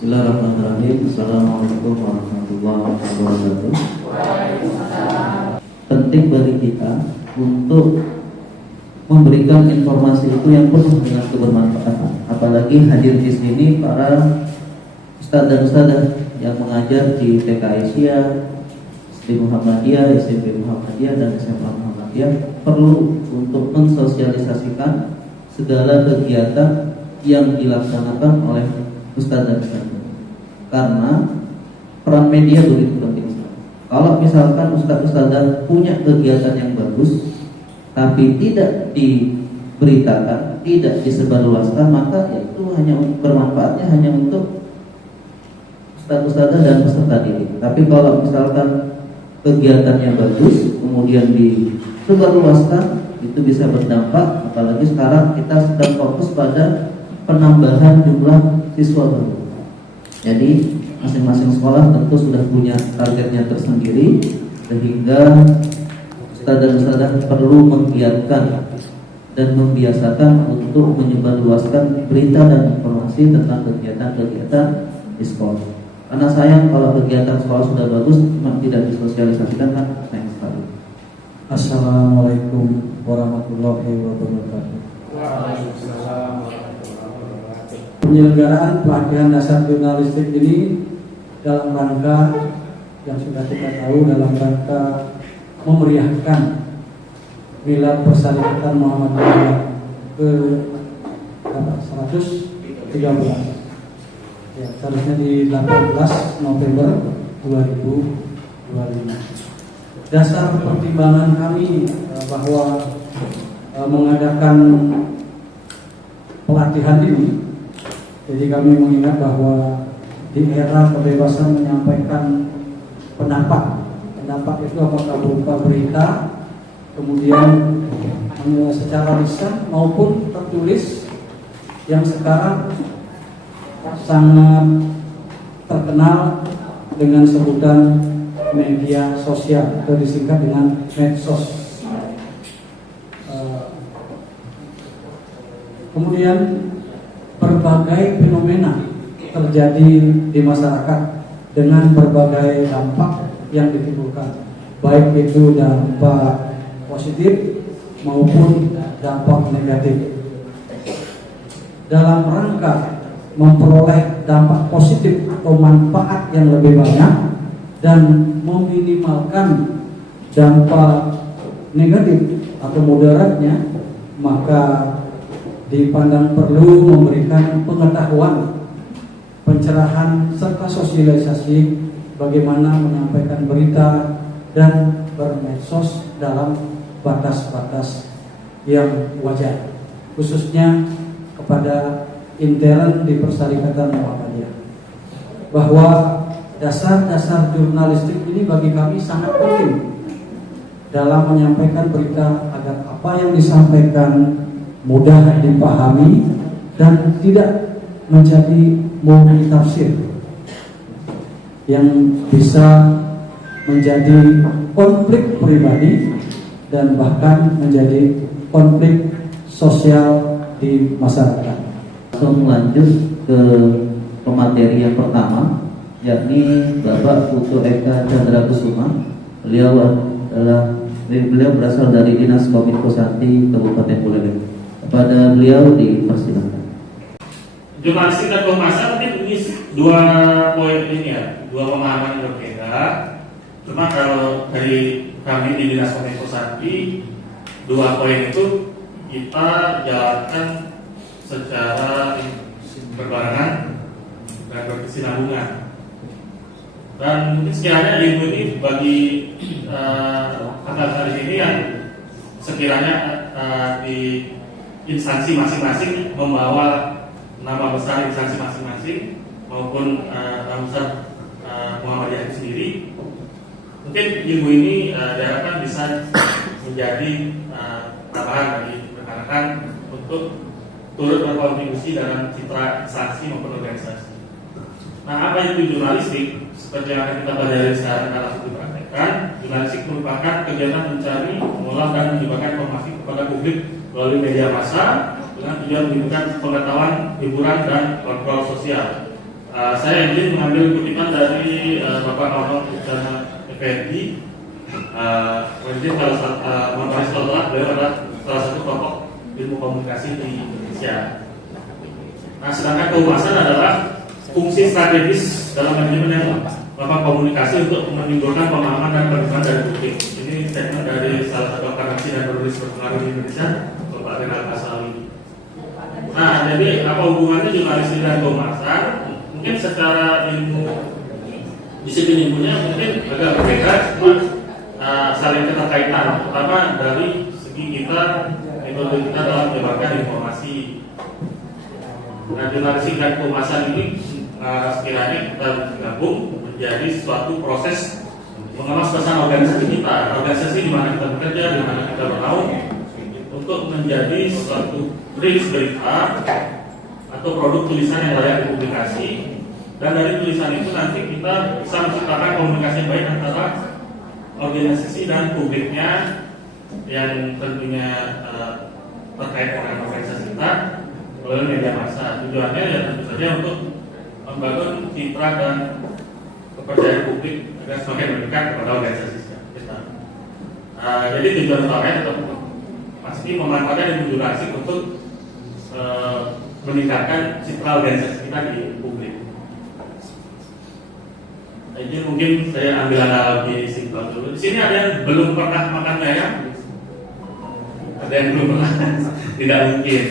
Bismillahirrahmanirrahim. Assalamualaikum warahmatullahi wabarakatuh. Penting bagi kita untuk memberikan informasi itu yang penuh dengan kebermanfaatan. Apalagi hadir di sini para ustadz dan ustadzah yang mengajar di TK Asia, SD Muhammadiyah, SMP Muhammadiyah, dan SMA Muhammadiyah, perlu untuk mensosialisasikan segala kegiatan yang dilaksanakan oleh ustadz dan ustadzah. Karena peran media begitu penting sekali. Kalau misalkan ustadz-ustadzah punya kegiatan yang bagus tapi tidak diberitakan, tidak disebarluaskan, maka itu hanya bermanfaatnya hanya untuk ustadz-ustadzah dan peserta didik. Tapi kalau misalkan kegiatannya bagus kemudian disebarluaskan, itu bisa berdampak. Apalagi sekarang kita sedang fokus pada penambahan jumlah siswa baru. Jadi masing-masing sekolah tentu sudah punya targetnya tersendiri, sehingga ustadz dan ustadzah perlu menggiatkan dan membiasakan untuk menyebarluaskan berita dan informasi tentang kegiatan-kegiatan di sekolah. Karena sayang kalau kegiatan sekolah sudah bagus cuma tidak disosialisasikan, kan sayang sekali. Assalamualaikum warahmatullahi wabarakatuh. Waalaikumsalam. Penyelenggaraan pelatihan dasar jurnalistik ini dalam rangka yang sudah kita tahu, dalam rangka memeriahkan Milad Persyarikatan Muhammadiyah ke 113. Ya, seharusnya di 18 November 2025. Dasar pertimbangan kami bahwa mengadakan pelatihan ini, jadi kami mengingat bahwa di era kebebasan menyampaikan pendapat itu apakah berupa berita, kemudian secara lisan maupun tertulis, yang sekarang sangat terkenal dengan sebutan media sosial atau disingkat dengan medsos. Kemudian berbagai fenomena terjadi di masyarakat dengan berbagai dampak yang ditimbulkan, baik itu dampak positif maupun dampak negatif. Dalam rangka memperoleh dampak positif atau manfaat yang lebih banyak dan meminimalkan dampak negatif atau mudaratnya, maka dipandang perlu memberikan pengetahuan, pencerahan, serta sosialisasi bagaimana menyampaikan berita dan bermedsos dalam batas-batas yang wajar, khususnya kepada intern di Persyarikatan Muhammadiyah. Bahwa dasar-dasar jurnalistik ini bagi kami sangat penting dalam menyampaikan berita agar apa yang disampaikan mudah dipahami dan tidak menjadi multitafsir yang bisa menjadi konflik pribadi dan bahkan menjadi konflik sosial di masyarakat. Langsung lanjut ke pemateri yang pertama, yakni Bapak Putu Eka Chandra Kusuma. Beliau berasal dari Dinas Kominfo Santi Kabupaten Buleleng. Kepada beliau dipersilakan. Jurnalistik dan kehumasan mungkin ini dua poin ini ya, dua pemahaman yang berbeda. Cuma kalau dari kami di Dinas Kominfo Santi, dua poin itu kita jalankan secara berbarengan dan berkesinambungan. Dan mungkin sekiranya ilmu ini bagi kakak-kakak di sini yang sekiranya di instansi masing-masing membawa nama besar instansi masing-masing maupun nama besar Muhammadiyah itu sendiri, mungkin ilmu ini diharapkan bisa menjadi tambahan bagi rekan-rekan untuk turut berkontribusi dalam citra instansi maupun organisasi. Nah, apa itu jurnalistik? Seperti yang akan kita pelajari sekarang dan langsung dipraktekkan, jurnalistik merupakan kegiatan mencari, mengolah dan menyebarkan informasi kepada publik melalui media massa dengan tujuan menimbulkan pengetahuan, hiburan, dan kontrol sosial. Saya izin mengambil kutipan dari Bapak Nonong Ucana Effendi. Izin beliau adalah salah satu tokoh ilmu komunikasi di Indonesia. Nah, sedangkan kehumasan adalah fungsi strategis dalam manajemen yang melakukan komunikasi untuk menimbulkan pemahaman dan penerimaan dari publik. Ini statement dari salah satu akademisi dan penulis berpengaruh di Indonesia, Bapak Renal Kasali. Nah, jadi apa hubungannya jurnalistik dan kehumasan? Mungkin secara ilmu disiplin ilmunya mungkin agak berbeda, cuma saling keterkaitan, terutama dari segi metode kita dalam menyebarkan informasi. Nah, jurnalistik dan kehumasan ini sekiranya kita gabung menjadi suatu proses mengemas pesan organisasi kita, organisasi di mana kita bekerja, di mana kita bernaung, untuk menjadi suatu rilis berita atau produk tulisan yang layak dipublikasi. Dan dari tulisan itu nanti kita bisa menciptakan komunikasi yang baik antara organisasi dan publiknya yang tentunya terkait dengan organisasi kita melalui media massa. Tujuannya ya tentu saja untuk membangun citra dan kepercayaan publik agar semakin mendekat kepada organisasi kita. Jadi tujuan utamanya tetap pasti memanfaatkan ilmu jurnalistik untuk meningkatkan citra organisasi kita di publik. Jadi mungkin saya ambil analogi simpel dulu. Di sini ada yang belum pernah makan mie ayam? Ada yang belum pernah? Tidak mungkin.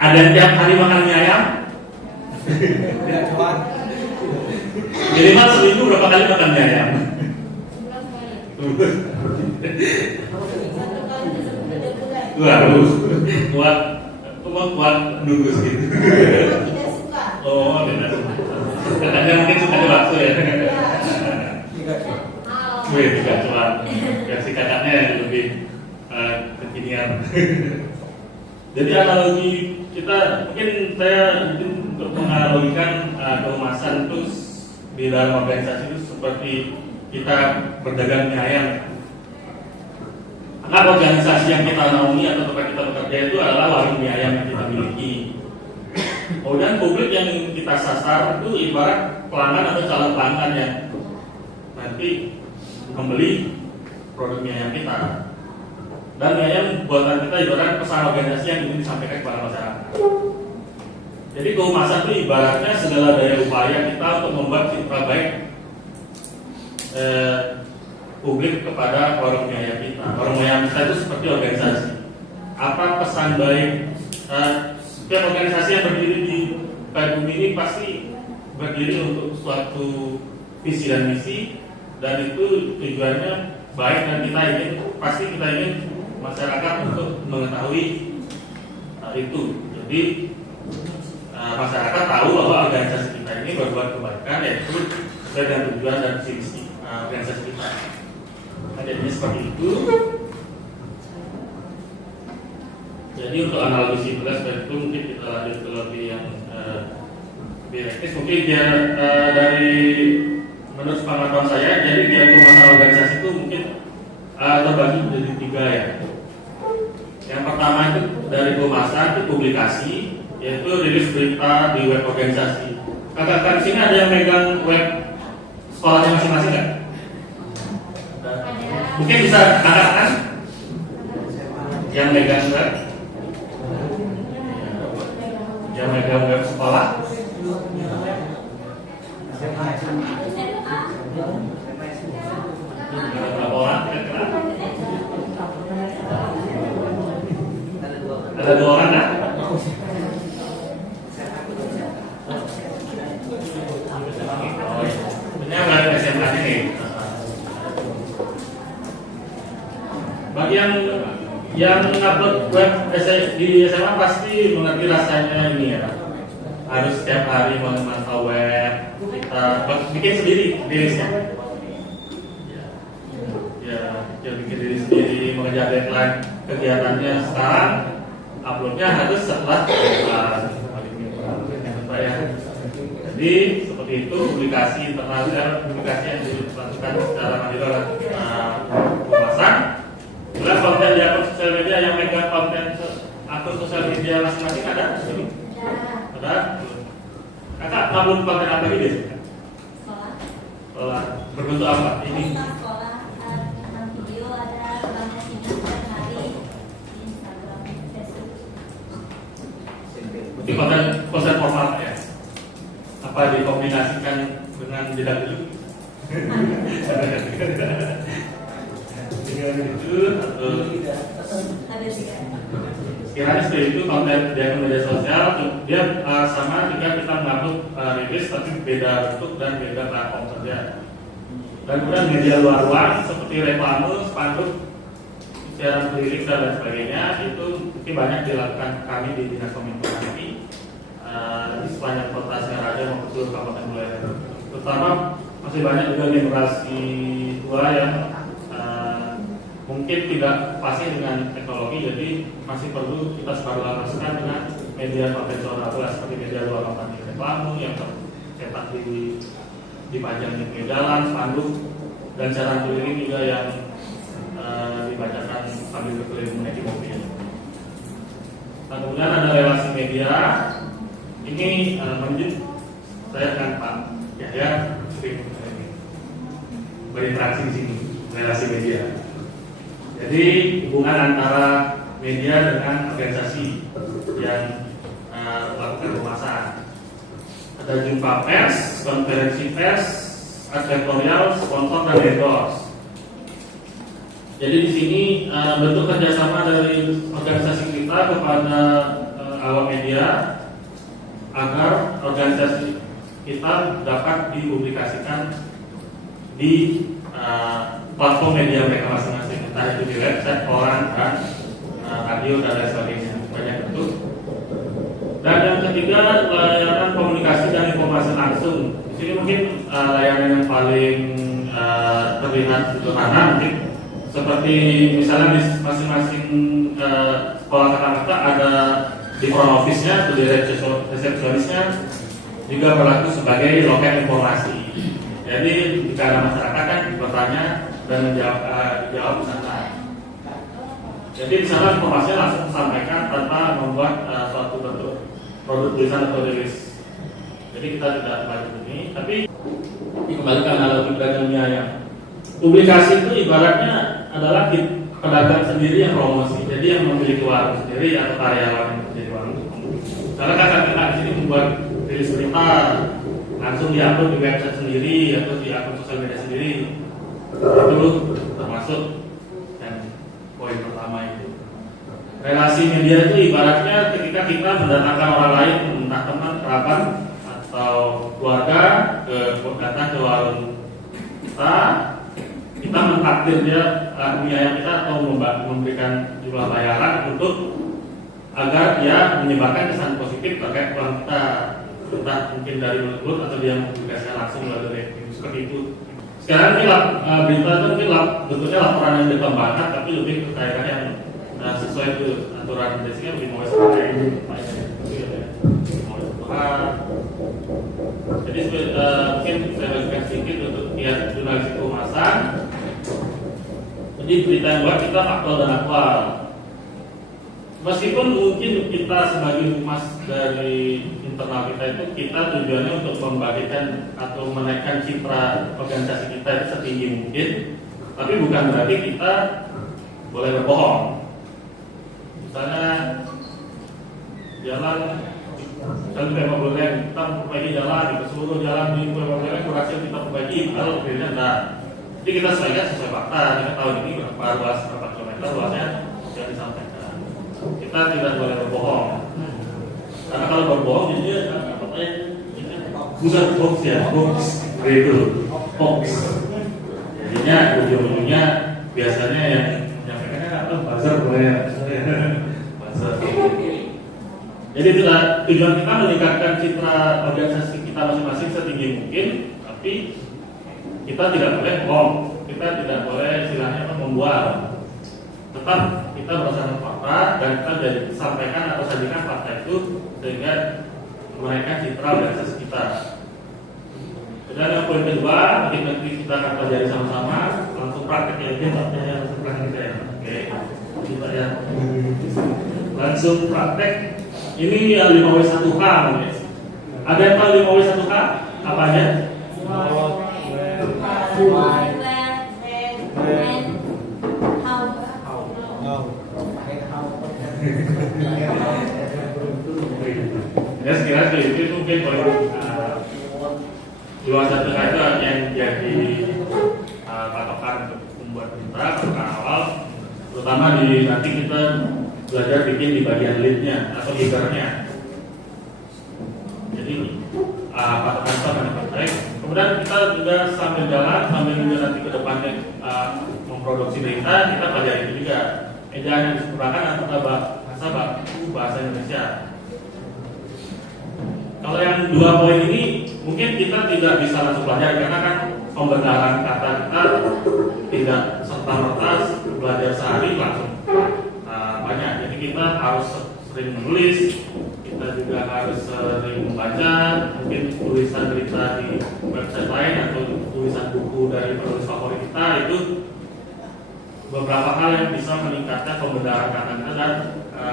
Ada yang tiap hari makan mie ayam? Tidak coba. Minimal seminggu berapa kali makan mie ayam? Kuat nunggu segitu. Tidak suka. Oh, tidak suka. Kadang mungkin suka ada bakso ya. Wih, tidak cuan. Versi kakaknya yang lebih kekinian. Jadi analogi kita mungkin saya untuk menganalogikan kehumasan itu di dalam organisasi itu seperti kita berdagang mie ayam. Karena organisasi yang kita naungi atau tempat kita bekerja itu adalah warung mie ayam yang kita miliki. Kemudian publik yang kita sasar itu ibarat pelanggan atau calon pelanggan yang nanti membeli produk mie ayam kita. Dan mie ayam buatan kita ibarat pesan organisasi yang ingin disampaikan kepada masyarakat. Jadi kehumasan itu ibaratnya segala daya upaya kita untuk membuat citra baik publik kepada warung mie ayam kita. Warung mie ayam kita itu seperti organisasi. Apa pesan baik? Setiap organisasi yang berdiri di bumi ini pasti berdiri untuk suatu visi dan misi, dan itu tujuannya baik, dan pasti kita ingin masyarakat untuk mengetahui itu. Jadi masyarakat tahu bahwa organisasi kita ini berbuat kebaikan, yaitu sesuai dengan tujuan dan visi misi organisasi kita. Nah, jadinya seperti itu. Jadi untuk analogi simpel seperti itu mungkin kita lanjut ke lebih yang lebih teknis. Mungkin dia dari menurut pengetahuan saya, jadi dia masalah organisasi itu mungkin terbagi menjadi 3 ya. Yang pertama itu dari kehumasan itu publikasi, yaitu rilis berita di web organisasi. Kakak-kakak di sini ada yang megang web sekolahnya masing-masing nggak? Mungkin bisa kakak-kakak yang megang web, yang megang web sekolah. Berapa orang? Ada 2 orang kan? Ini yang dari SMA ini. Bagi yang upload web di SMA pasti mengerti rasanya ini ya. Harus setiap hari memantau web, kita bikin sendiri rilisnya. Ya bikin diri sendiri, mengejar deadline kegiatannya sekarang, uploadnya harus setelah jadi seperti itu. Publikasi internal dan publikasi yang dilakukan secara mandiri oleh pemasan. Kemudian konten di akun sosial media, yang megang konten akun sosial media masing-masing ada? Ada. Kakak kabel pakai apa ini biasanya? Sekolah. Sekolah berbentuk apa? Ini Sekolah tentang video ada banyak singkat dan hari di Instagram, Facebook. mungkin konten formal ya? Apa dikombinasikan dengan jeda dulu? Itu atau Ada tiga. sekiranya seperti itu konten di akun media sosial dia sama juga kita mengupload rilis tapi beda bentuk dan beda platform saja. Dan kemudian media luar seperti reklame, spanduk, siaran keliling dan lain sebagainya itu mungkin banyak dilakukan kami di Dinas Kominfo nanti di sepanjang kota Singaraja maupun seluruh kabupaten wilayah. Terutama masih banyak juga generasi tua yang mungkin tidak fasih dengan teknologi, jadi masih perlu kita sebarluaskan dengan media konvensional seperti media luar kota reklame yang tercetak dipajang di pinggir jalan, spanduk, dan siaran keliling juga yang dibacakan sambil berkeliling menaiki mobil. Nah, kemudian ada relasi media. Ini menunjuk saya dengan Pak Yahya sering berinteraksi di sini relasi media. Jadi hubungan antara media dengan organisasi yang melakukan pemasaran. Ada jumpa pers, konferensi pers, advertorial, sponsor dan endorse. Jadi di sini bentuk kerjasama dari organisasi kita kepada awak media agar organisasi kita dapat dipublikasikan di platform media mereka masing-masing, entah itu di website, koran, dan radio dan lain sebagainya, banyak bentuk. Dan yang ketiga, layanan komunikasi dan informasi langsung. Di sini mungkin layanan yang paling terlihat sederhana mungkin seperti misalnya di masing-masing sekolah kata-kata ada di front office-nya atau di resepsionisnya juga berlaku sebagai loket informasi. Jadi jika ada masyarakat kan bertanya dan menjawab di sana. Jadi di sana informasinya langsung disampaikan tanpa membuat suatu bentuk produk tulisan atau rilis. Jadi kita tidak banyak ini, tapi dikembalikan analogi dunia yang publikasi itu ibaratnya adalah pedagang sendiri yang promosi. Jadi yang memiliki warung sendiri atau karyawan yang menjadi warung. Karena kakak kita di sini membuat rilis berita langsung diupload di website sendiri atau di akun sosial media sendiri. Itu termasuk yang poin pertama itu. Relasi media itu ibaratnya ketika kita mendatangkan orang lain, entah teman, kerabat atau keluarga datang ke warung kita mentakdir dia biaya kita atau memberikan jumlah bayaran untuk agar dia menyebarkan kesan positif terkait uang kita, entah mungkin dari mulut atau dia mempublikasikan langsung melalui review seperti itu. Sekarang ini berita itu mungkin bentuknya laporan yang dikembangkan, tapi lebih kekaitan yang sesuai itu aturan basic lebih mau sesuai jadi mungkin saya bagikan sedikit untuk lihat jurnalistik kehumasan. Jadi berita yang buat kita faktual dan aktual. Meskipun mungkin kita sebagai humas dari internal kita itu kita tujuannya untuk membagikan atau menaikkan citra organisasi kita itu setinggi mungkin, tapi bukan berarti kita boleh berbohong. Misalnya jalan Pemprov Buleleng kita memperbaiki jalan di seluruh jalan di Pemprov Buleleng berhasil kita perbaiki, kalau akhirnya enggak. Jadi kita sesuai fakta. Kita tahu ini berapa luas, berapa kilometer luasnya yang disampaikan. Kita tidak boleh berbohong. Karena kalau berbohong jadinya bukan hoax ya, hoax itu hoax. Jadinya ujung-ujungnya biasanya yang menyampaikannya apa? Buzzer boleh ya, buzzer. Jadi itulah tujuan kita meningkatkan citra organisasi kita masing-masing setinggi mungkin, tapi kita tidak boleh bohong, kita tidak boleh istilahnya membual. Tetap kita berdasarkan fakta dan kita jadi sampaikan atau sajikan fakta itu sehingga menaikkan citra organisasi kita. Dan yang poin kedua, nanti kita akan pelajari sama-sama, langsung praktek ya, ini yang langsung praktek kita ya. Oke, kita ya langsung praktek. Ini yang 5W1H Ada yang tahu 5W1H? Apa aja? Where, when, how. Ya sekiranya itu mungkin luar satu itu yang jadi patokan untuk membuat berita patokan awal, terutama di nanti kita belajar bikin di bagian leadnya atau leadernya. Jadi patokan itu akan dipakai. Kemudian kita juga sambil jalan, sambil juga nanti ke depannya memproduksi berita, kita pelajari itu juga ejaan yang disempurnakan atau bahasa Indonesia. Kalau yang 2 poin ini mungkin kita tidak bisa langsung pelajari karena kan pembenaran kata kita tidak serta-merta belajar sehari langsung banyak. Jadi kita harus sering menulis, kita juga harus sering membaca, mungkin tulisan berita di website lain atau tulisan buku dari penulis favorit kita, itu beberapa hal yang bisa meningkatkan pembenaran kata kita dan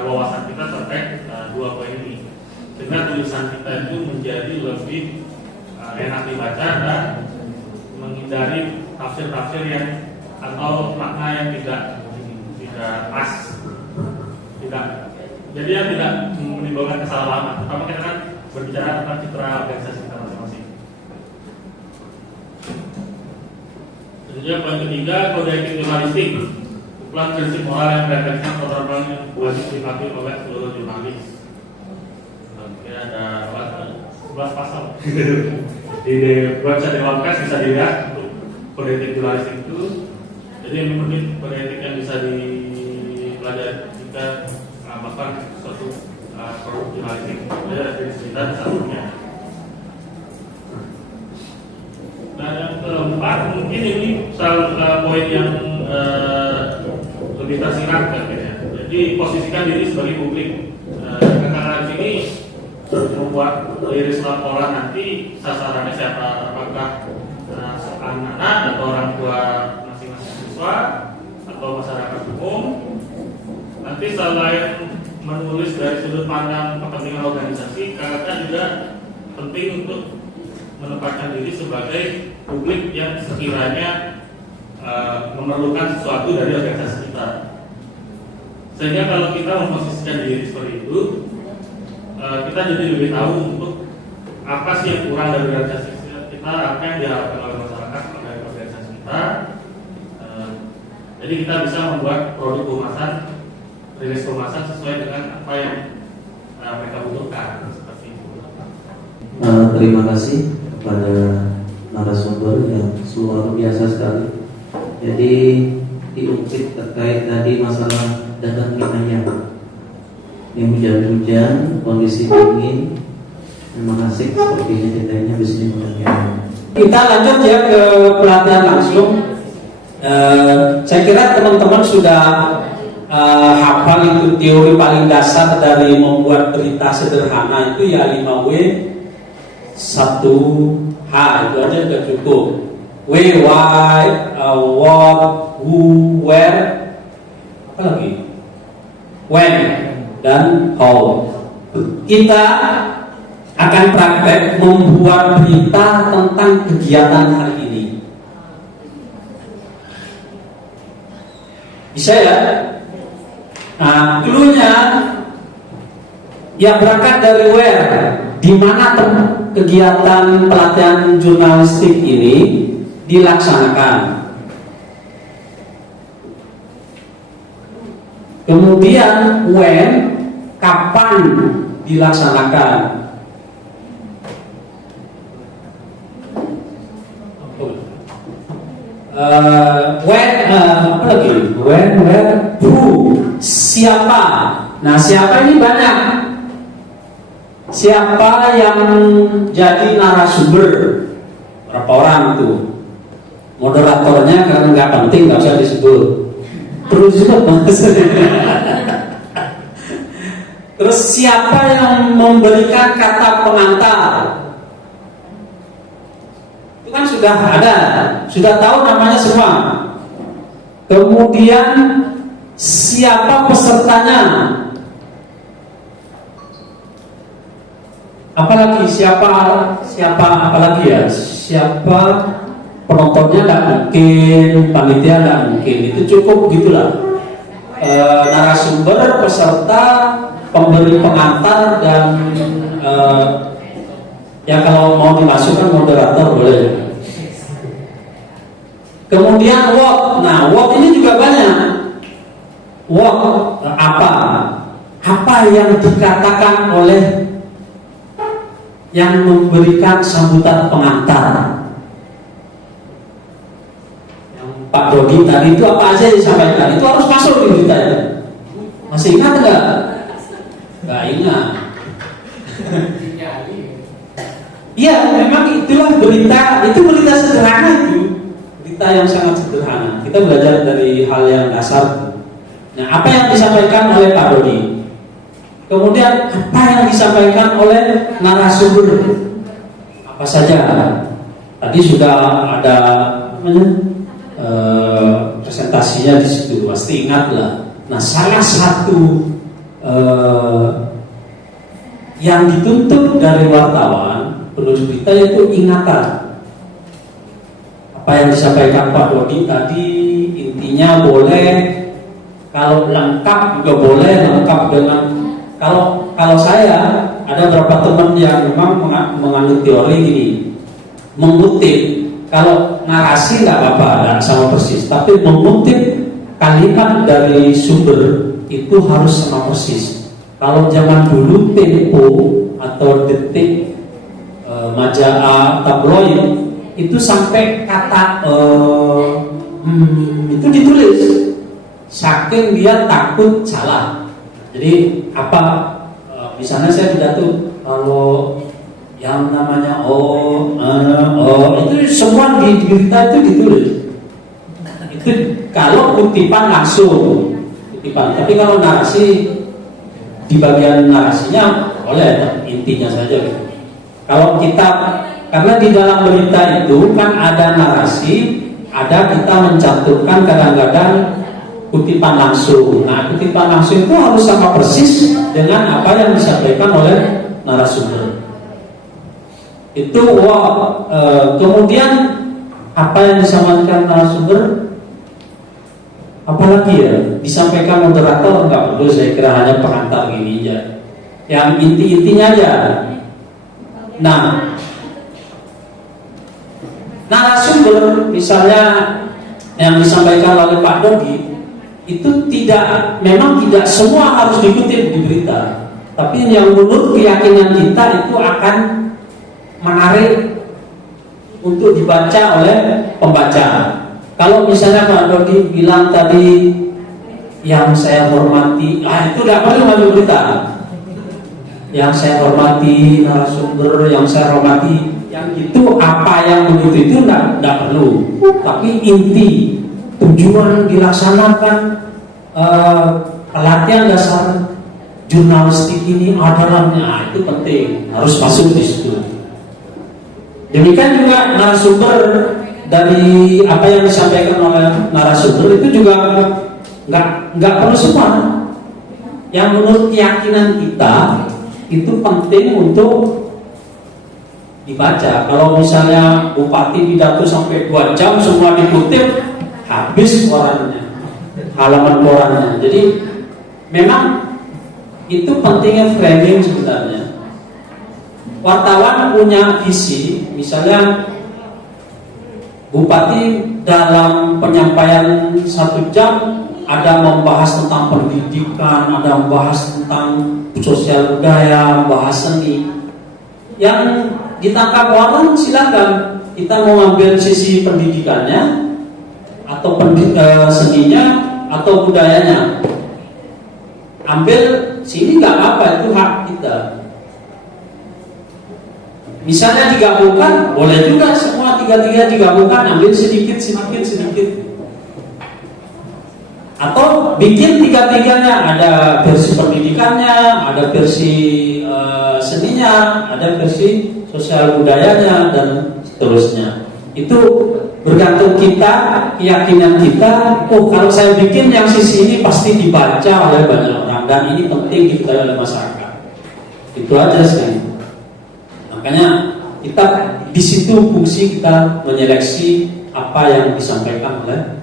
wawasan kita terkait 2 poin ini, sehingga tulisan kita itu menjadi lebih enak dibaca dan menghindari tafsir-tafsir yang atau makna yang tidak pas, jadi yang tidak menimbulkan kesalahan. Pertama kita kan berbicara tentang citra organisasi kita masing-masing. Kemudian poin ketiga, kode etik jurnalistik, kumpulan prinsip moral yang berkaitan dengan yang wajib dipatuhi oleh seluruh jurnalis. Ada 11 pasal di website Dewan Pers bisa dilihat untuk kode etik jurnalistik itu. Jadi ini mungkin kode etik yang bisa dipelajari jika melakukan suatu produk jurnalistik. Ada dari cerita satunya. Dan yang keempat mungkin ini salah poin yang lebih tersirat kan ya. Jadi posisikan diri sebagai publik. Karena di sini membuat liris laporan nanti sasarannya siapa, apakah anak-anak atau orang tua masing-masing siswa atau masyarakat umum. Nanti selain menulis dari sudut pandang kepentingan organisasi, kakak juga penting untuk menempatkan diri sebagai publik yang sekiranya memerlukan sesuatu dari organisasi kita. Sehingga kalau kita memposisikan diri seperti itu, kita jadi lebih tahu untuk apa sih yang kurang dari organisasi kita, apa yang diharapkan oleh masyarakat dari organisasi kita. Jadi kita bisa membuat produk kehumasan, rilis kehumasan sesuai dengan apa yang mereka butuhkan, seperti itu. Terima kasih kepada narasumber yang luar biasa sekali. Jadi diungkit terkait tadi masalah dagang minyak. Ini hujan-hujan, kondisi dingin, memang asik seperti ceritanya di sini. Kita lanjut ya ke pelatihan langsung. Saya kira teman-teman sudah hafal itu teori paling dasar dari membuat berita sederhana itu ya 5W 1H, itu aja sudah cukup. W, why, what, who, where, apa lagi? When dan how. Kita akan praktek membuat berita tentang kegiatan hari ini. Bisa ya? Nah, clue-nya ya berangkat dari where, di mana kegiatan pelatihan jurnalistik ini dilaksanakan. Kemudian when, kapan dilaksanakan. When, apa lagi? When, where, who, siapa. Nah, siapa ini banyak. Siapa yang jadi narasumber? Berapa orang itu? Moderatornya karena nggak penting nggak usah disebut. Terus juga Terus siapa yang memberikan kata pengantar? Itu kan sudah ada, sudah tahu namanya semua. Kemudian siapa pesertanya? apalagi siapa apalagi ya, siapa penontonnya tidak mungkin, panitia tidak mungkin, itu cukup gitulah. Narasumber, peserta, pemberi pengantar, dan ya kalau mau dimasukkan moderator boleh. Kemudian what, nah what ini juga banyak. What apa yang dikatakan oleh yang memberikan sambutan pengantar. Yang Pak Dodi tadi itu apa aja disampaikan, itu harus masuk di berita ya. Masih ingat enggak? Enggak ingat. Iya, memang itulah berita, itu berita sederhana itu. Berita yang sangat sederhana. Kita belajar dari hal yang dasar. Nah, apa yang disampaikan oleh Pak Dodi? Kemudian apa yang disampaikan oleh narasumber? Apa saja? Tadi sudah ada presentasinya di situ, pasti ingat lah. Nah, salah satu yang dituntut dari wartawan penulis berita itu ingatan. Apa yang disampaikan Pak Dodi tadi intinya boleh, kalau lengkap juga boleh, lengkap dengan kalau saya ada beberapa teman yang memang menganut teori gini, mengutip, kalau narasi nggak apa-apa, nggak sama persis, tapi mengutip kalimat dari sumber itu harus sama persis. Kalau zaman dulu Tempo atau Detik, majalah tabloid itu sampai kata itu ditulis, saking dia takut salah. Jadi apa? Misalnya saya pidato, kalau yang namanya itu semua di berita itu ditulis. Itu kalau kutipan langsung, kutipan. Tapi kalau narasi, di bagian narasinya boleh intinya saja. Gitu. Kalau kita, karena di dalam berita itu kan ada narasi, ada kita mencantumkan kadang-kadang kutipan langsung. Nah, kutipan langsung itu harus sama persis dengan apa yang disampaikan oleh narasumber. Itu kemudian apa yang disampaikan narasumber, apalagi ya disampaikan moderator nggak perlu, saya kira hanya pengantar gini aja, yang inti-intinya aja. Nah, narasumber misalnya yang disampaikan oleh Pak Dodi itu memang tidak semua harus dikutip di berita, tapi yang menurut keyakinan kita itu akan menarik untuk dibaca oleh pembaca. Kalau misalnya Pak Dodi bilang tadi yang saya hormati, itu tidak perlu masuk berita. Yang saya hormati narasumber, yang saya hormati, yang itu apa yang begitu itu tidak perlu. Tapi inti tujuan dilaksanakan pelatihan dasar jurnalistik ini adalah itu penting, harus masuk di situ. Demikian juga narasumber, dari apa yang disampaikan oleh narasumber itu juga nggak perlu semua. Yang menurut keyakinan kita itu penting untuk dibaca. Kalau misalnya bupati pidato sampai 2 jam semua dikutip, habis korannya, halaman korannya. Jadi memang itu pentingnya framing sebenarnya. Wartawan punya visi, misalnya bupati dalam penyampaian 1 jam ada membahas tentang pendidikan, ada membahas tentang sosial budaya, membahas seni. Yang ditangkap orang silakan, kita mau ambil sisi pendidikannya atau seninya atau budayanya, ambil sini nggak apa, itu hak kita. Misalnya digabungkan, boleh juga semua tiga-tiga digabungkan, ambil sedikit. Atau bikin tiga-tiganya, ada versi pendidikannya, ada versi seninya, ada versi sosial budayanya, dan seterusnya. Itu bergantung kita, keyakinan kita. Kalau saya bikin yang sisi ini pasti dibaca oleh banyak orang dan ini penting diketahui oleh masyarakat. Itu aja sih. Makanya kita di situ fungsi kita menyeleksi apa yang disampaikan oleh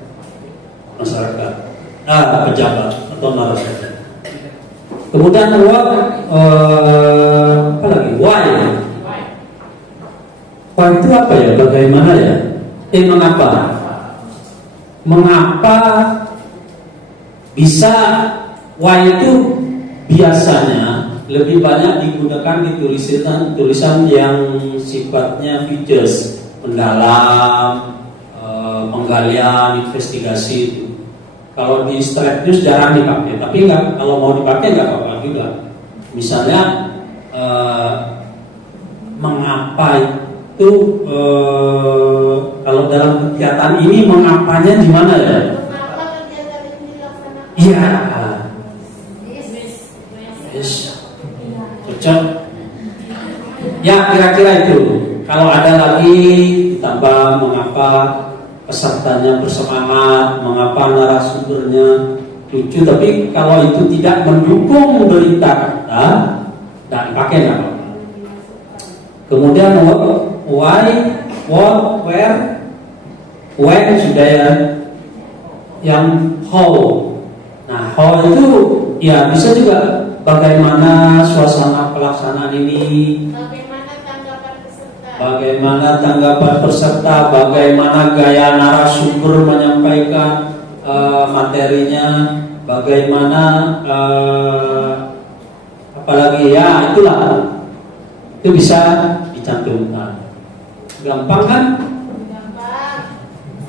masyarakat, pejabat atau narasumber. Kemudian apa lagi? Why? Why itu apa ya? Bagaimana ya? Mengapa? Mengapa bisa? Why itu biasanya lebih banyak digunakan di tulisan yang sifatnya features, mendalam, penggalian, investigasi itu. Kalau di straight news jarang dipakai, tapi enggak, kalau mau dipakai nggak apa-apa juga. Misalnya mengapa itu kalau dalam kegiatan ini mengapanya di mana ya? Mengapa kegiatan ini dilaksanakan? Iya. Yes. Cocok. Ya kira-kira itu. Kalau ada lagi ditambah mengapa pesertanya bersemangat, mengapa narasumbernya lucu, tapi kalau itu tidak mendukung berita kita, tidak dipakai nggak apa-apa. Kemudian why, what, where, when sudah ya, yang how. Nah how itu ya bisa juga bagaimana suasana pelaksanaan ini. Bagaimana tanggapan peserta, bagaimana gaya narasumber menyampaikan materinya, bagaimana apalagi ya itulah, itu bisa dicantumkan. Gampang kan? Gampang.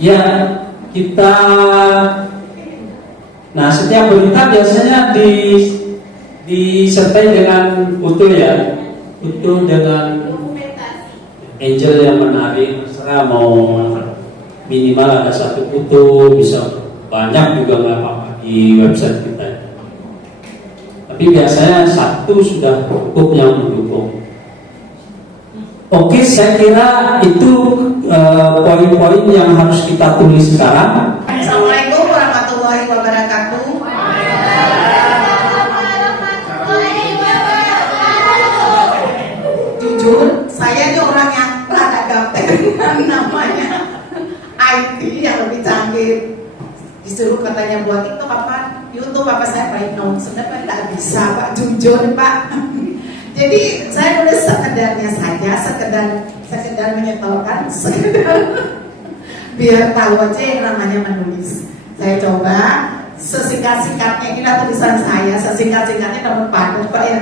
Ya kita. Nah setiap berita biasanya disertai dengan foto ya, foto dengan angel yang menarik. Saya mau minimal ada satu foto, bisa banyak juga nggak apa-apa di website kita. Tapi biasanya satu sudah cukup yang mendukung. Oke, saya kira itu poin-poin yang harus kita tulis sekarang. Assalamualaikum warahmatullahi wabarakatuh. Jujur, saya ini orang yang rada gaptek dengan namanya IT yang lebih canggih. Disuruh katanya buat TikTok apa, YouTube apa, saya baik non. Sebenarnya tidak bisa Pak, jujur Pak. Jadi saya nulis sekedarnya saja, sekedar menyetorkan, sekedar biar tahu aja yang namanya menulis. Saya coba sesingkat-singkatnya, ini tulisan saya, sesingkat-singkatnya namun padat Pak ya.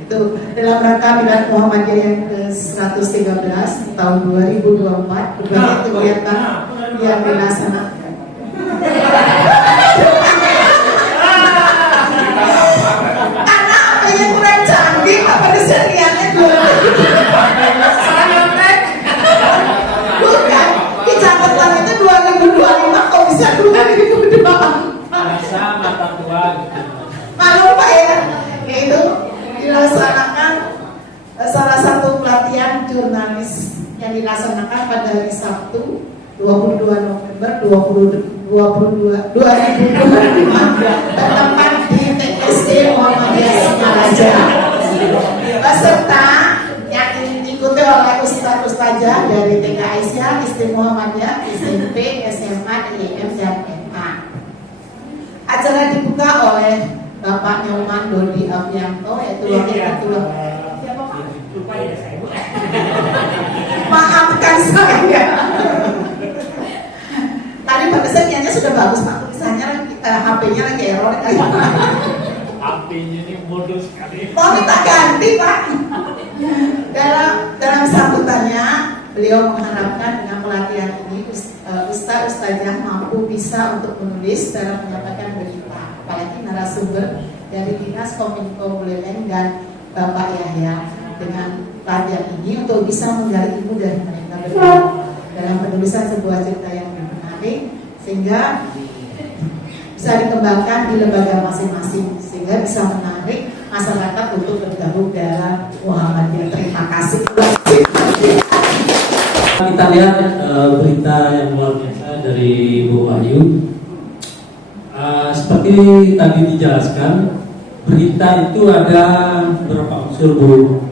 Itu dalam rangka Milad Muhammadiyah yang ke-113 tahun 2024, berbagai kegiatan yang dilaksanakan. Karena apa yang kurang canggih, apa keseriannya 2024? Bukan, di catatan itu 2025, kok bisa 2024? Mata tua. Malu Pak ya, itu dilaksanakan salah satu pelatihan jurnalis yang dilaksanakan pada hari Sabtu 22 November 2025 bertempat di TSD Muhammadiyah Singaraja. Peserta yang diikuti oleh ustaz-ustazah dari TK Aisyah, SD Muhammadiyah, SMP, SMA, IM, dan MA. Acara dibuka oleh Bapak Nyoman Dodi Afianto, yaitu wakil ketua. Siapa Pak? Lupa ya saya. Maafkan saya. Tadi pesannya sudah bagus Pak, tulisannya HP-nya lagi error. HP-nya ini bodoh sekali. Mau kita ganti Pak. Dalam sambutannya beliau mengharapkan dengan pelatihan ini ustazah mampu bisa untuk menulis dalam menyampaikan berita, apalagi narasumber dari Dinas Kominfo Buleleng dan Bapak Yahya. Dengan pelatihan ini untuk bisa menggali ilmu dari mereka berdua dalam penulisan sebuah cerita yang menarik, sehingga bisa dikembangkan di lembaga masing-masing, sehingga bisa menarik masyarakat untuk bergabung dalam Muhammadiyah. Terima kasih. Kita lihat berita yang luar biasa dari Bu Wahyu. Seperti tadi dijelaskan, berita itu ada beberapa unsur Bu.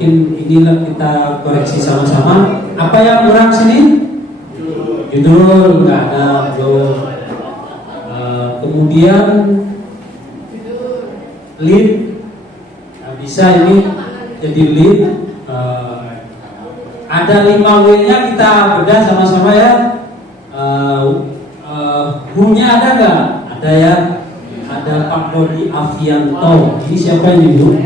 mungkin inilah kita koreksi sama-sama. Apa yang kurang sini? Judul nggak ada, belum. Kemudian lead, nah, bisa ini jadi lead. Ada 5 W-nya kita bedah sama-sama ya. Who-nya ada nggak? Ada ya. Ada Pak Dodi Avianto. Ini siapa ini Bu?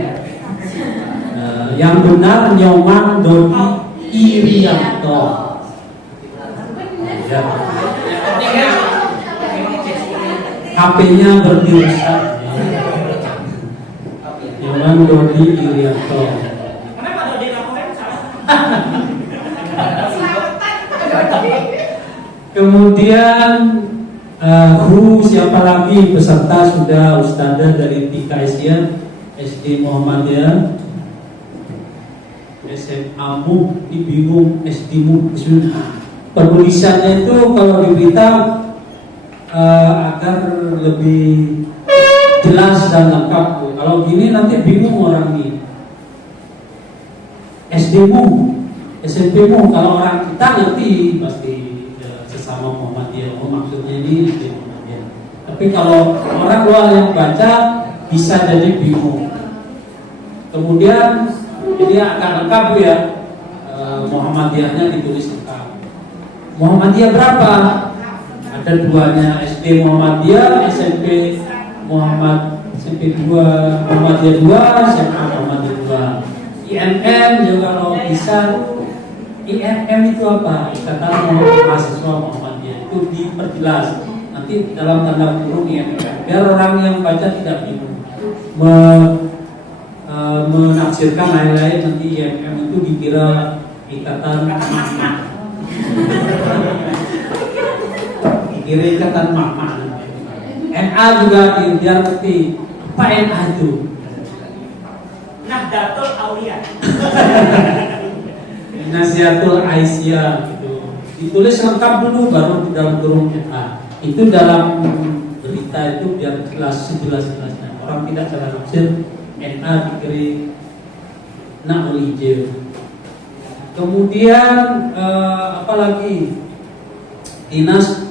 Yang benar Nyoman Dodi Irianto. Ya. HP-nya berdiusan. Nyoman Dodi Irianto. Kemudian Who siapa lagi? Peserta sudah Ustadzah dari Tika Asia, SD Muhammadiyah, SMA MUH, ini bingung SD MUH. Penulisannya itu kalau di berita agar lebih jelas dan lengkap. Kalau gini nanti bingung orang ini. SD MUH, SMP MUH, kalau orang kita ngerti pasti sesama Muhammadiyah. Oh, maksudnya ini SD Muhammadiyah. Tapi kalau orang luar yang baca bisa jadi bingung. Kemudian jadi akan lengkap Bu ya. Muhammadiyahnya ditulis lengkap. Muhammadiyah berapa? Ada 2-nya, SD Muhammadiyah, SMP SMP 2, Muhammadiyah 2, SMA Muhammadiyah 2. IMM juga kalau bisa. IMM itu apa? Ikatan Mahasiswa Muhammadiyah, itu diperjelas nanti dalam tanda kurung IMM, biar orang yang baca tidak bingung menafsirkan lain-lain. Nanti IMM itu dikira ikatan mama, dikira ikatan mama. NA juga biar ngerti apa NA itu. Nahdlatul Aulia. Nasihatul Aisyah gitu. Ditulis lengkap dulu baru di dalam kurung NA. Itu dalam berita itu biar jelas sejelas-jelasnya. Orang tidak salah tafsir NA dikira Na'ulijil. Kemudian apa lagi? Dinas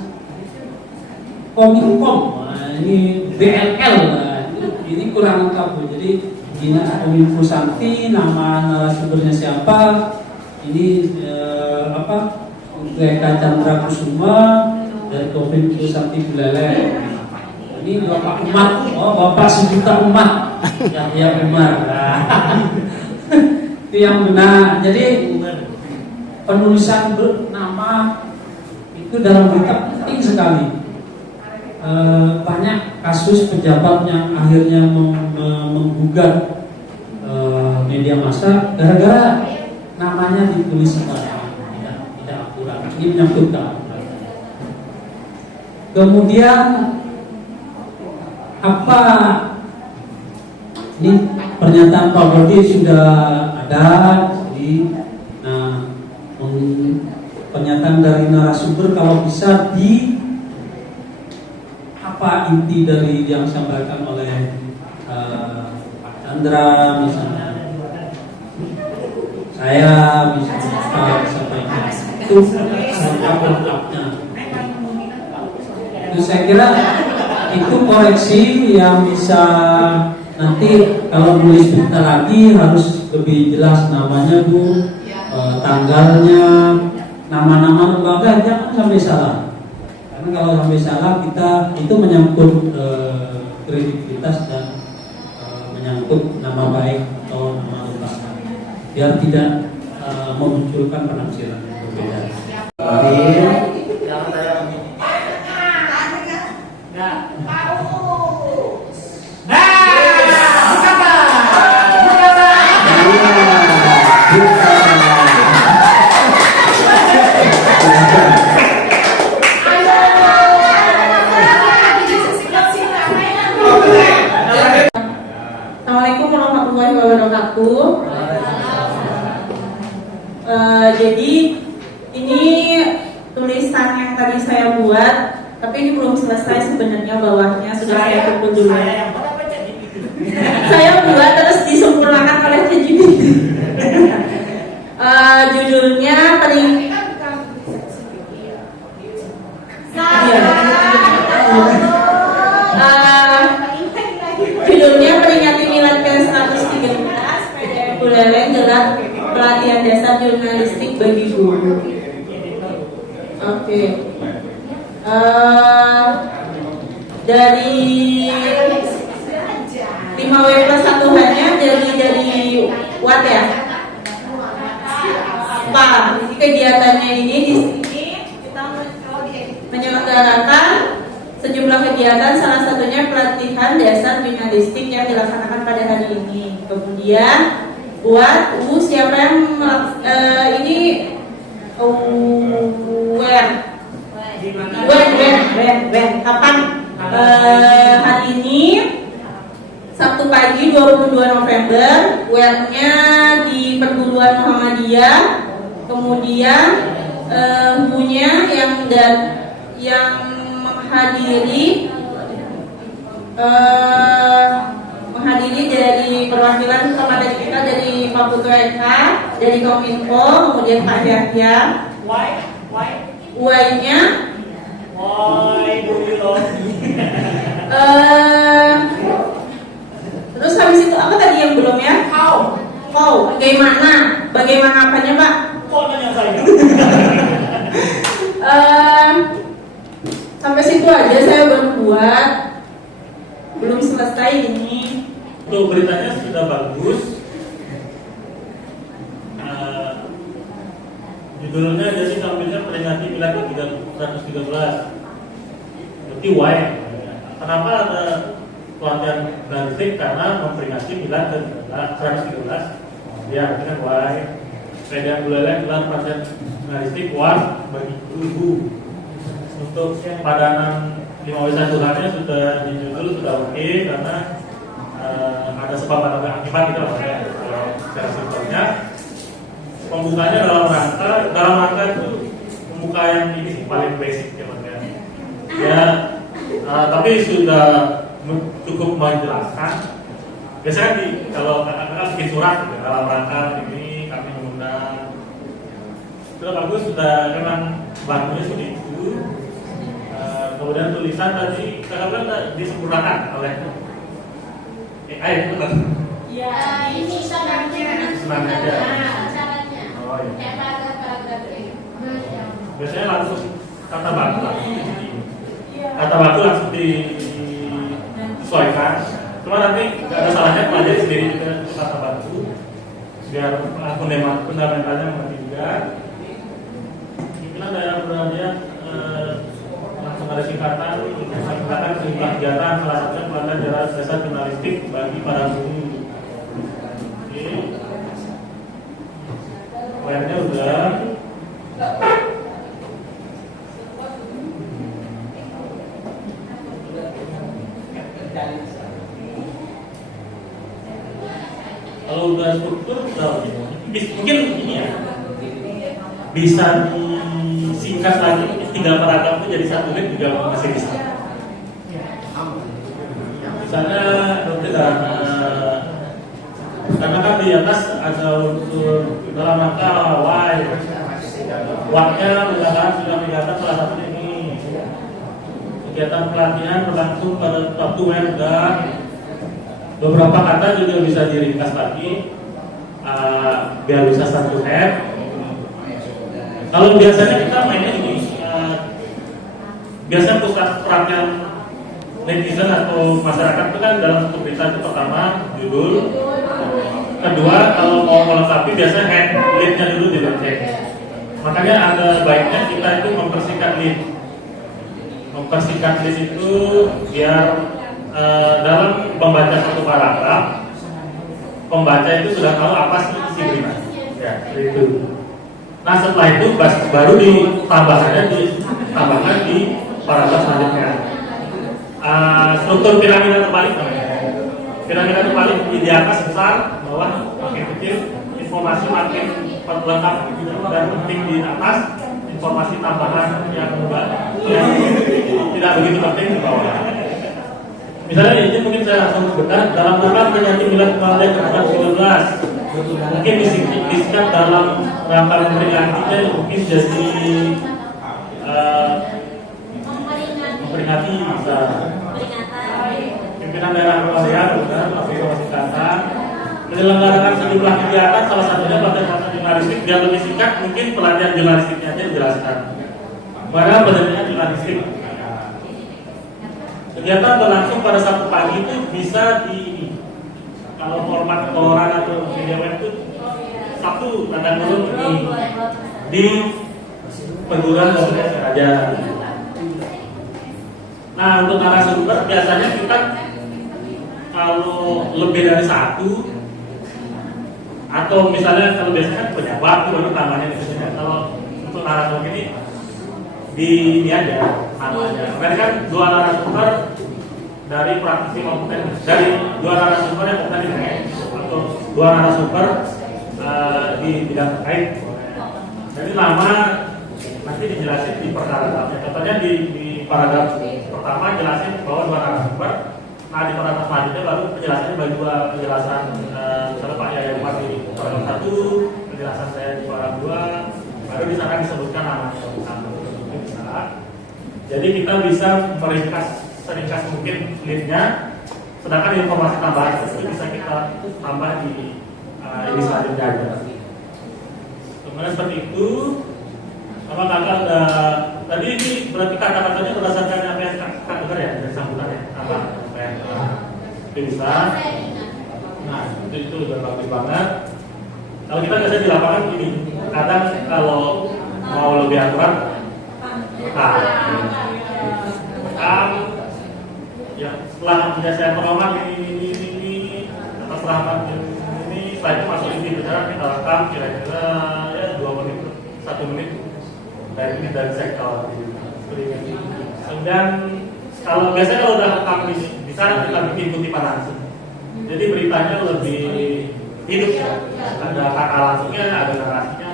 Kominfo. Nah, ini BLL. Nah, ini kurang lengkap. Jadi Dinas Kominfo Santi, nama narasumbernya siapa? Ini apa? Eka Chandra Kusuma dari Kominfo Santi Buleleng. Ini Bapak Umat. Oh, Bapak sejuta umat. Ya Umar. Itu yang benar. Jadi penulisan nama itu dalam berita penting sekali. Banyak kasus pejabat yang akhirnya menggugat media massa gara-gara namanya ditulis tidak akurat. Ini menyangkut keakuratan. Kemudian apa? Ini pernyataan Pak Dodi sudah ada di. Nah, pernyataan dari narasumber kalau bisa di apa inti dari yang disampaikan oleh Pak Chandra misalnya, saya bisa sampaikan itu lengkap-lengkapnya. Itu saya kira itu koreksi yang bisa nanti kalau nulis berita lagi harus lebih jelas namanya Bu, tanggalnya, nama-nama lembaga jangan sampai salah. Karena kalau sampai salah kita itu menyangkut kredibilitas dan menyangkut nama baik atau nama lembaga. Biar tidak memunculkan penafsiran yang berbeda. Assalamualaikum warahmatullahi wabarakatuh. Jadi ini tulisan yang tadi saya buat, tapi ini belum selesai sebenarnya, bawahnya sudah saya tutup dulu. Saya buat terus disempurnakan oleh CGPT. Judulnya judulnya Peringati Milad ke-113 PDM Buleleng Gelar Pelatihan Dasar Jurnalistik bagi Guru. Oke. Dari 5W plus 1-nya dari Watt ya. Pak, kegiatannya ini di sini kita menyelenggarakan sejumlah kegiatan, salah satunya pelatihan dasar jurnalistik yang dilaksanakan pada hari ini. Kemudian buat siapa yang ini kapan hari ini Sabtu pagi 22 November, WR-nya di Perguruan Muhammadiyah. Kemudian yang menghadiri dari perwakilan kepada kita dari Pak Putu Eka, dari Kominfo, kemudian Pak Yahya. Y-nya terus habis itu apa tadi yang belum ya? How? Bagaimana apanya Pak? Sampai situ aja saya berbuat, belum selesai ini. Untuk beritanya sudah bagus. Judulnya jadi tampilnya peringati Milad ke-113. Berarti why? Kenapa ada pelatihan jurnalistik? Karena memperingati Milad ke-113. Ya, itu kan why. PDM Buleleng Gelar Pelatihan Jurnalistik war bagi guru. Untuk padanan 5W1-nya sudah dijudul sudah oke, karena ada sebab dan akibat itu ya. Secara simpelnya pembukanya dalam rangka itu pembuka yang ini sih paling basic ya Mas ya. Ya, tapi sudah cukup menjelaskan. Biasanya kalau kakak-kakak bikin surat gitu, dalam rangka ini kami mengundang. Sudah bagus, sudah memang bahannya sudah itu. Kemudian tulisan tadi kakak disempurnakan oleh AI itu kan? Ya, ini sebenarnya Senang aja. caranya. Oh iya. Kayak paragraf Biasanya langsung kata baku langsung disesuaikan. Cuma nanti nggak ada salahnya pelajari sendiri juga kata baku biar fundamentalnya mengerti juga. Kita ada langsung ada singkatan sejumlah kegiatan, salah satunya pelatihan dasar jurnalistik bagi para guru. Oke, WR-nya udah. Kalau udah struktur, mungkin ini ya bisa disingkat lagi 3 paragraf itu jadi 1 menit juga masih bisa. Misalnya karena kan di atas ada unsur dalam rangka why, waktunya misalkan sudah kelihatan salah satunya ini kegiatan pelatihan berlangsung pada waktu dan beberapa kata juga bisa diringkas lagi biar bisa 1 head. Kalau biasanya kita mainnya ini biasanya pusat perhatian netizen atau masyarakat itu kan dalam satu berita itu pertama judul, kedua kalau mau melengkapi biasanya head lead-nya dulu dicek. Makanya ada baiknya kita itu mempersingkat list itu biar dalam membaca satu paragraf pembaca itu sudah tahu apa sih isi berita. Ya, itu. Nah setelah itu baru ditambahkan di paragraf selanjutnya. Struktur piramida terbalik namanya. Piramida terbalik di atas besar, bawah makin kecil, informasi makin lengkap dan penting di atas, informasi tambahan yang tidak begitu penting di bawah. Misalnya ini mungkin saya langsung bedah dalam rangka peringati Milad ke-113 mungkin disingkat dalam rangka memperingatinya mungkin jadi memperingati masa pimpinan daerah Korea dan Afrika Selatan menyelenggarakan sejumlah kegiatan, salah satunya pelatihan jurnalistik. Biar lebih singkat mungkin pelatihan jurnalistiknya aja dijelaskan. Mana benarnya jurnalistik? Kegiatan berlangsung pada Sabtu pagi itu bisa kalau format koran atau media web itu Sabtu tanda dulu di perguruan tinggi Seraja. Nah, untuk narasumber biasanya kita kalau lebih dari satu atau misalnya kalau biasanya kan pejabat itu baru namanya di sini. Kalau untuk narasumber ini di aja namanya. Mereka kan 2 narasumber dari praktisi maupun dari 2 narasumber yang tadi atau 2 narasumber di bidang terkait. Jadi nama nanti dijelasin di paragraf. Contohnya di paragraf pertama jelasin bahwa 2 narasumber. Nah di paragraf selanjutnya baru penjelasannya bagi 2 penjelasan misalnya Pak Yaya Umar di paragraf 1, penjelasan saya di paragraf 2, baru di sana disebutkan namanya. Jadi kita bisa seringkas mungkin slide-nya, sedangkan informasi tambahan itu bisa kita tambah di ini selanjutnya aja. Kemudian seperti itu. Sama kakak tadi ini berarti kata-katanya berdasarkan apa yang kakak dengar ya dari sambutannya apa yang bisa. Nah itu udah bagus banget. Kalau kita biasanya di lapangan ini, kadang kalau mau lebih akurat, ya setelah saya pengalaman ini atau setelah ini selanjutnya masuk inti bicara kita rekam kira-kira ya 2 menit 1 menit dari sektor kemudian kalau biasanya kalau udah rekam bisa kita bikin kutipan langsung, jadi beritanya lebih hidup ya, ada kata langsungnya, ada narasinya.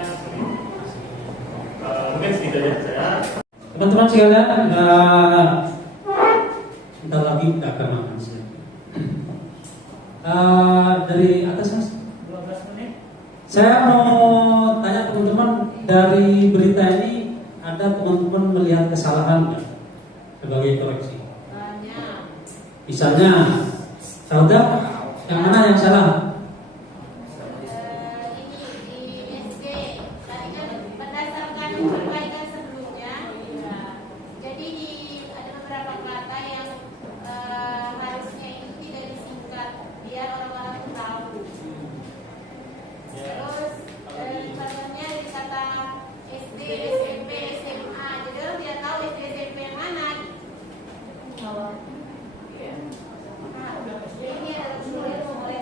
Mungkin segitu aja saya. Teman-teman sekalian, sebentar lagi kita akan makan siang. Dari atas mas, 12 menit. saya mau tanya teman-teman, dari berita ini ada teman-teman melihat kesalahan nggak sebagai koreksi? Misalnya, saudara yang mana yang salah?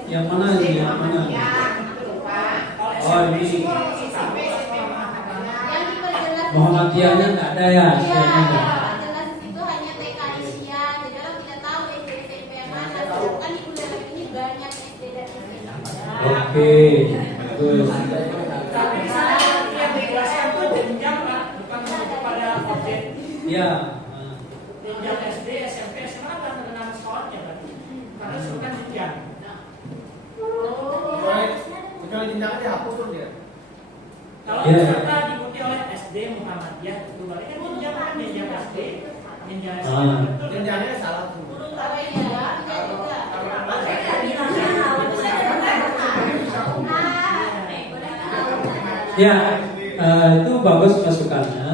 Yang mana ini? Yang mana? Oh ini Muhammadiyahnya nggak ada ya? Jelas itu hanya TK Asia, jadi orang tidak tahu SD SMP yang mana. Kan di kuliah ini banyak SD dan SMP. Oke, bagus. Ya. Jenjang SD, SMP, SMA kan ada nama sekolahnya kan? Karena sebutkan jenjang. Kecuali jenjangnya dihapus tuh dia. Kalau peserta diikuti oleh SD Muhammadiyah itu berarti kan jenjang kan jenjang SD, jenjang SMP. Jenjangnya salah tuh. Ya, itu bagus masukannya.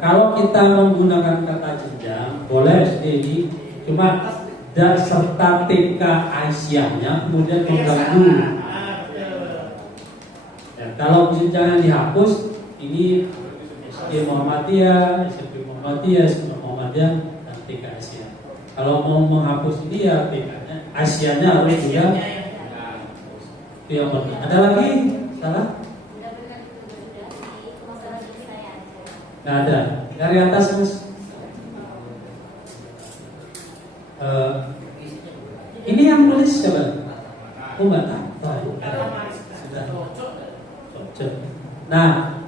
Kalau kita menggunakan kata jenjang, boleh SD ini cuma dan serta TK Aisyahnya kemudian mengganggu. Ya, kalau jenjangnya dihapus, ini SD Muhammadiyah, SMP Muhammadiyah, SMP Muhammadiyah, dan TK Aisyah. Kalau mau menghapus ini ya TK-nya, Aisyahnya harus juga. Itu yang penting. Ada lagi salah? Nggak ada. Dari atas mas. Ini yang nulis siapa? Oh nggak tahu. Sudah. Nah,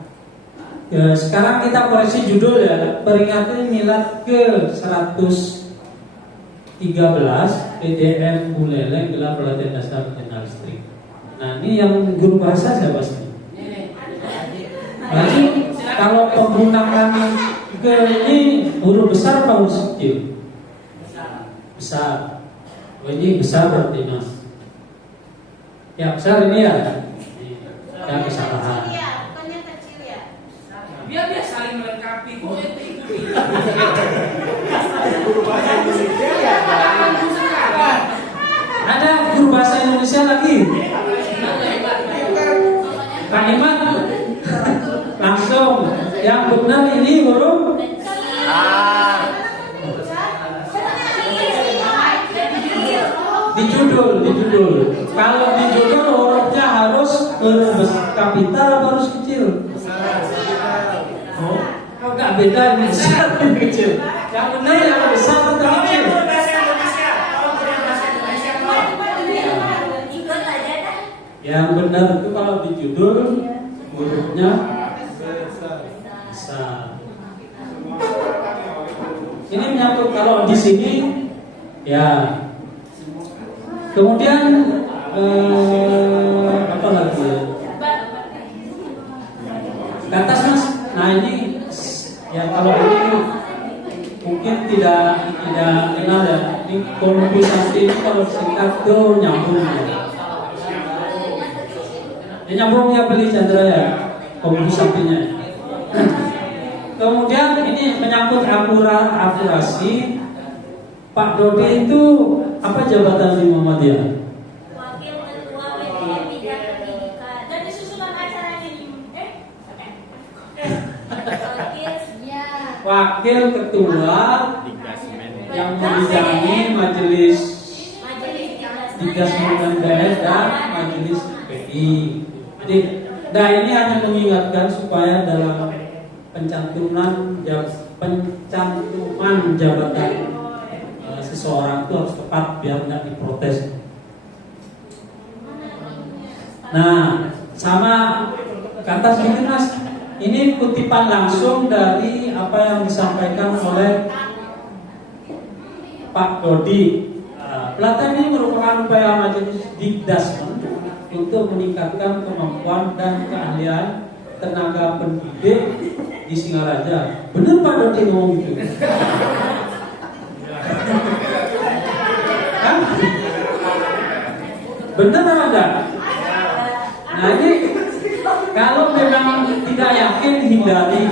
sekarang kita koreksi judul ya. Peringatan milad ke 100 13 PTN Buleleng gelar pelatihan dasar jurnalistik. Nah ini yang guru bahasa siapa sih? Berarti kalau penggunaan ke ini huruf besar atau huruf kecil? Besar. Oh, ini besar berarti mas. Ya besar ini ya. Yang kesalahan. Iya, bukannya kecil ya. Biar dia saling melengkapi. Kok ente ikuti? Ada guru bahasa Indonesia lagi. Pak Iman langsung yang benar ini huruf di judul. Kalau di judul hurufnya harus huruf kapital atau harus kecil? Oh, nggak beda ini besar ini kecil. Yang benar yang besar atau kecil? Yang benar itu kalau di judul hurufnya besar. Ini menyangkut kalau di sini ya. Kemudian apa lagi? Ke atas mas. Nah ini ya kalau ini mungkin tidak kenal ya. Ini kompensasi ini kalau singkat ke nyambung. Ya nyambung ya beli Chandra ya kompensasinya. Kemudian ini menyangkut akurasi. Pak Dodi itu apa jabatan di Muhammadiyah? Wakil Ketua BPM Bidang Pendidikan. Dan di susunan acaranya ini. Wakil Ketua yang membidangi majelis Digas Daerah dan majelis PI. Jadi, nah ini hanya mengingatkan supaya dalam pencantuman jabatan seseorang itu harus tepat biar nggak diprotes. Nah, sama kata sedikit mas, ini kutipan langsung dari apa yang disampaikan oleh Pak Dodi. Pelatihan ini merupakan upaya majelis Dikdasmen untuk meningkatkan kemampuan dan keahlian tenaga pendidik di Singaraja. Benar Pak Dodi ngomong gitu? Benar atau enggak? Nah ini kalau memang tidak yakin hindari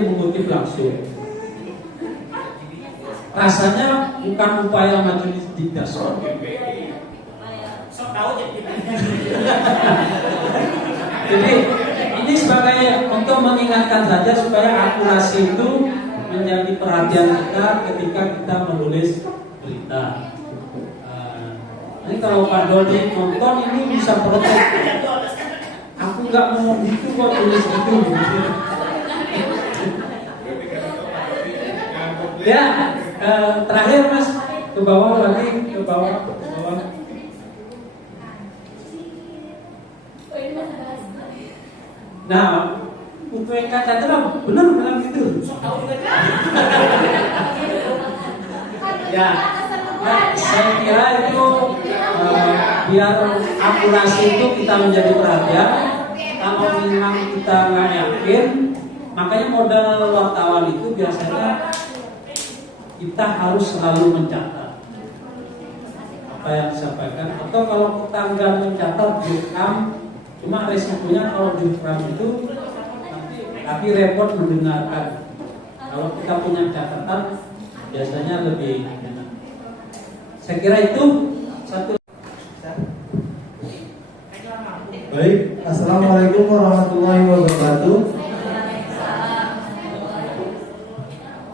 mengutip langsung. Rasanya bukan upaya majelis Dikdasmen. Jadi ini sebagai untuk mengingatkan saja supaya akurasi itu menjadi perhatian kita ketika kita menulis berita. Ini kalau Pak Dodi nonton ini bisa protes. Aku nggak ngomong gitu kok tulis gitu. Ya, terakhir Mas ke bawah lagi ke bawah. Nah, UPK Chandra benar bilang gitu. Ya, saya kira itu biar akurasi itu kita menjadi perhatian. Kalau memang kita nggak yakin, makanya modal wartawan itu biasanya kita harus selalu mencatat apa yang disampaikan. Atau kalau kita nggak mencatat direkam, cuma resikonya kalau direkam itu tapi repot mendengarkan. Kalau kita punya catatan biasanya lebih enak. Saya kira itu satu. Baik, assalamualaikum warahmatullahi wabarakatuh.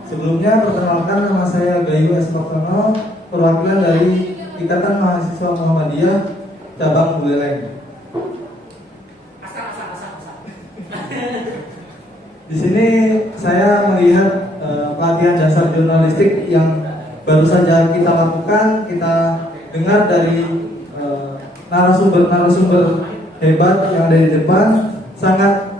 Sebelumnya perkenalkan, nama saya Gayu Esmaktono, perwakilan dari Ikatan Mahasiswa Muhammadiyah Cabang Buleleng. Di sini saya melihat pelatihan dasar jurnalistik yang baru saja kita lakukan. Kita dengar dari narasumber hebat yang ada di depan, sangat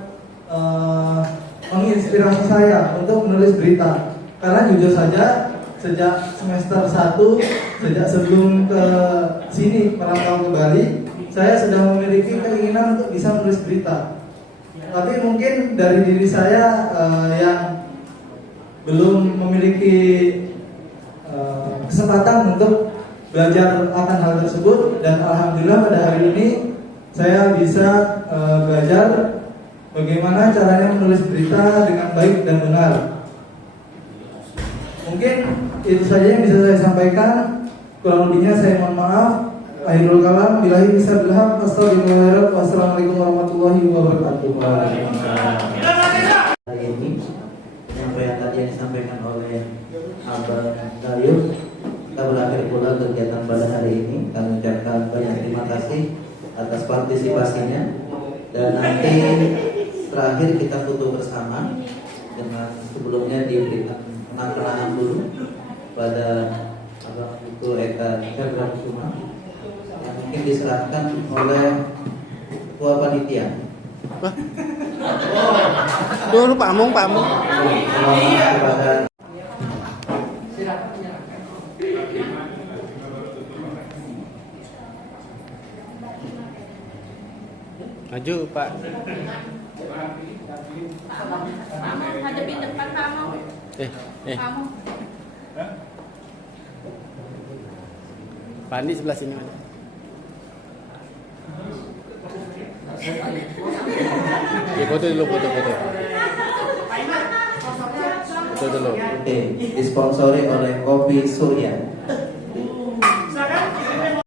menginspirasi saya untuk menulis berita. Karena jujur saja sejak semester 1, sejak sebelum ke sini merantau ke Bali, saya sudah memiliki keinginan untuk bisa menulis berita. Tapi mungkin dari diri saya yang belum memiliki kesempatan untuk belajar akan hal tersebut, dan alhamdulillah pada hari ini saya bisa belajar bagaimana caranya menulis berita dengan baik dan benar. Mungkin itu saja yang bisa saya sampaikan. Kurang lebihnya saya mohon maaf. Akhirul kalam, billahi bismillah, astagfirullah, wassalamualaikum warahmatullahi wabarakatuh. Hari ini yang tadi yang disampaikan oleh Abang Darius, kita berakhir pula kegiatan pada hari ini. Kami ucapkan banyak terima kasih atas partisipasinya, dan nanti terakhir kita foto bersama dengan sebelumnya diberikan kenang-kenangan dulu pada Abang Putu Eka Chandra Kusuma yang mungkin diserahkan oleh Ketua Panitia. Dulu Pak Mung. Kepada maju Pak. Kamu hadapin depan kamu. Kamu. Pak Andi sebelah sini. Foto dulu, foto. Foto dulu. disponsori oleh Kopi Surya.